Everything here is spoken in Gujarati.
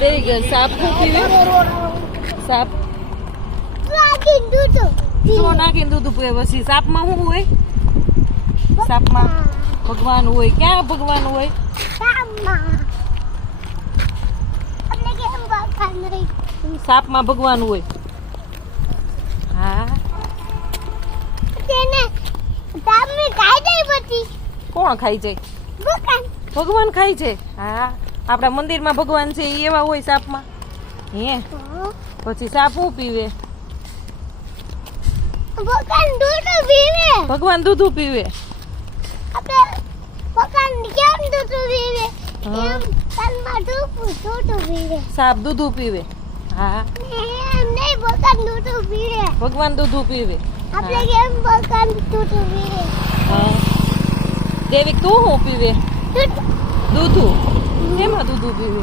Very good. સાપ શું પીવે? સાપ શું નાખીને દૂધ પીવે? પછી સાપમાં શું હોય? સાપમાં ભગવાન હોય. ક્યાં ભગવાન હોય? સાપમાં ભગવાન હોય. હા. કોણ ખાઈ જાય? ભગવાન ખાઈ છે. હા, આપણા મંદિરમાં ભગવાન છે ઈ એવા હોય સાપમાં. હે પછી સાપ શું પીવે? ભગવાન દૂધ પીવે. સાપ દૂધ પીવે. હા, ભગવાન દૂધ પીવે. હા. દેવિક તું શું પીવે? દૂધ. કેમાં દૂધ પીવે?